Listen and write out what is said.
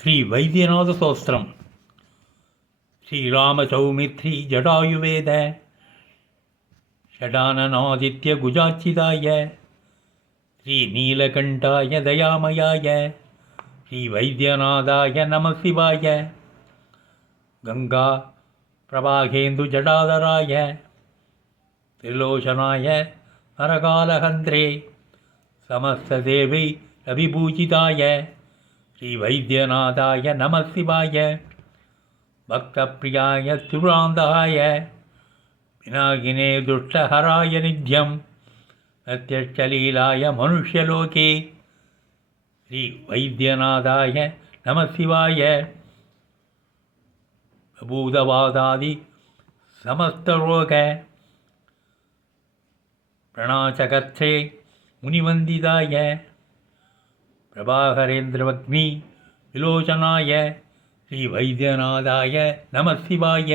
ஸ்ரீ வைத்தியநாத சோஸ்திரம். ஸ்ரீராம சௌமித்ரி ஜடாயுவேத ஷடானனாதித்ய குஜாச்சிதாய ஸ்ரீ நீலகண்டாய தயாமயாய ஸ்ரீ வைத்தியநாதாய நம சிவாய. கங்கா பிரபாகேந்து ஜடாதராய திரிலோசனாய நரகாலஹந்திரே சமஸ்ததேவை ரவிபூஜிதாய ஸ்ரீ வைத்தியநாதாய நம சிவாய. பக்தப்பிரியாய திருராந்தாய விநாகினே துஷ்டஹராய நித்யம் நத்யச்சலீலாய மனுஷ்யலோகே ஸ்ரீ வைத்தியநாதாய நம சிவாய. பூதவாதாதி சமஸ்தரோக பிரணாசகர்த்தே முனிவந்திதாய பிரபாகரேந்திரவக்னி விலோச்சனாய ஸ்ரீ வைத்தியநாதாய நம சிவாய.